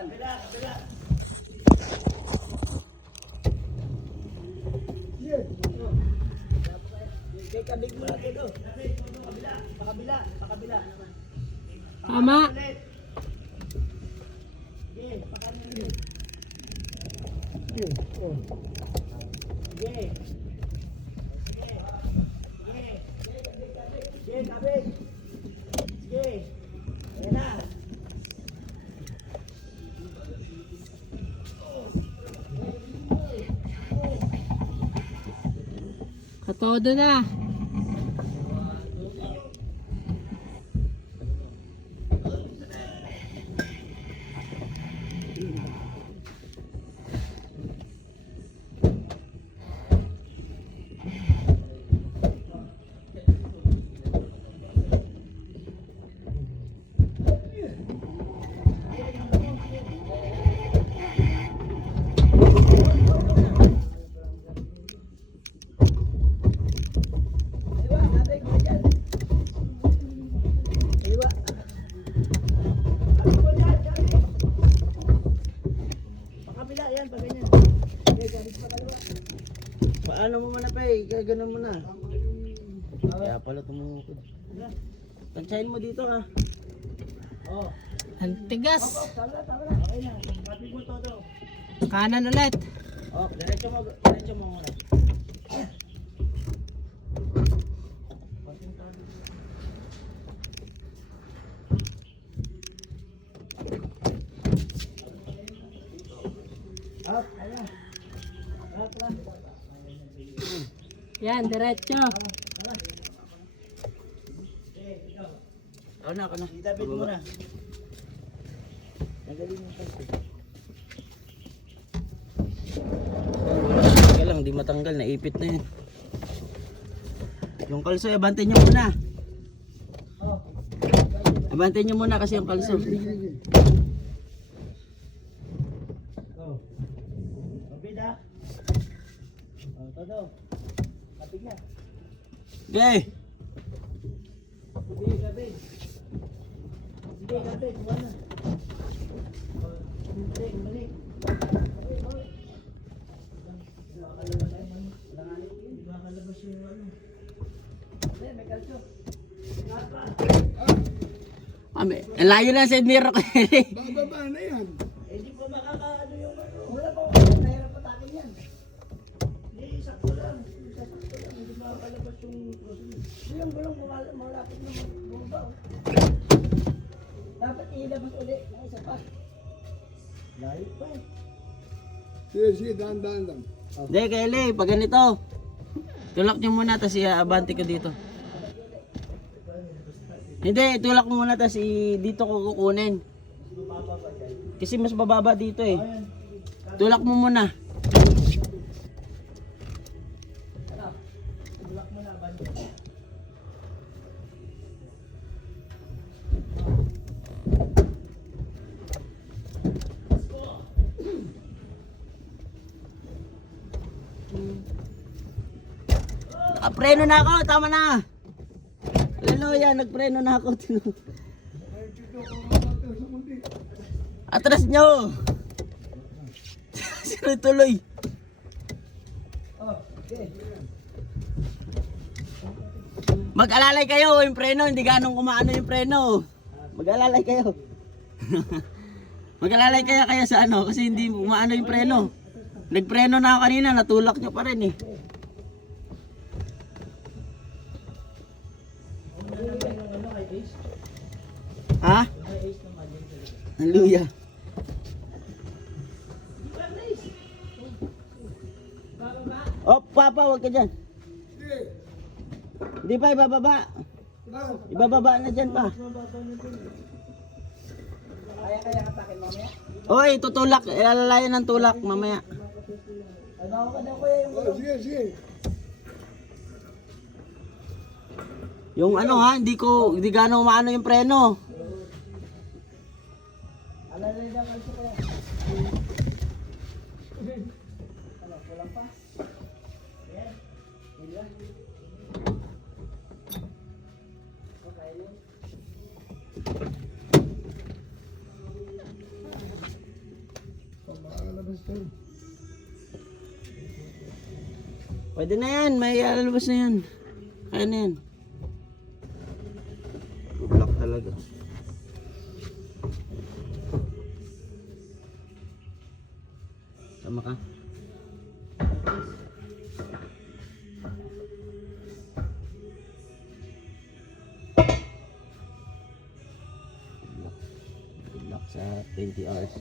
Kabila, kabila. Kay kabig mo lang ito. Kabila, pakabila, pakabila. Tama. Sige, pakanan ulit. Sige. Sige. Sige, kabig. Sige. Ayan na. Katodo na. Paano mo muna pa eh, gano'n mo na. Kaya pala tumukod. Tansyahin mo dito ha. Oh. Ang tigas. Tama. Okay na. Kapit mo todo. Kanan ulit. Oh, diretso mo muna. Up, ayan. Up lang. Yan, diretso. Ako na. Itabit mo na. Magaling mo kasi. Teka lang, di matanggal. Naipit na yun. Yung kalso, abante nyo muna. Abante nyo muna kasi yung kalso. Oh. Kapit ha. Oh, todo. Kapit na. Okay. Sige, kapit. Sige, kapit. Kuha na. Balik. Makalabas yung ano. May kalso. Ang layo na sa Nero. Bababa na yan. Eh di pa makakaano yung ano. Wala pa. Nahirap patakin yan. Hindi, sakto lang. Hindi makakalabas yung crossing. Yung gulong malapit na bumaba. Dapat ilabas ulit ng isa pa. Layo pa eh. Sige, dahan. Hindi, Kelly, pag ganito. Tulak nyo muna, tapos i-abante ko dito. Hindi, tulak mo muna, tapos dito ko kukunin. Kasi mas bababa dito eh. Tulak mo muna. Tulak mo na, abante. Preno na ako, tama na. Hallelujah, nagpreno na ako. Atras nyo. Sino tuloy? Mag-alalay kayo, yung preno, hindi ganong kumaano yung preno. Mag-alalay kayo. Mag-alalay kayo sa ano, kasi hindi umaano yung preno. Nagpreno na ako kanina, natulak nyo pa rin eh. Ha? Hallelujah. Oh, Papa, wag ka dyan. Hindi pa, ibababa. Ibababa na dyan pa. Kaya katakin mamaya? Oy, tutulak. Ilalalayan ng tulak mamaya. Ano ka daw kuya yung... Sige. Yung ano ha, hindi gaano maano yung preno. Alalay daw kalso ko. Ano, kulang pa? Ayan. Hila. Okay. Pwede na yan, may lalabas na yan. Kaya na yan. Black talaga. Sama ka? Black sa 20 hours.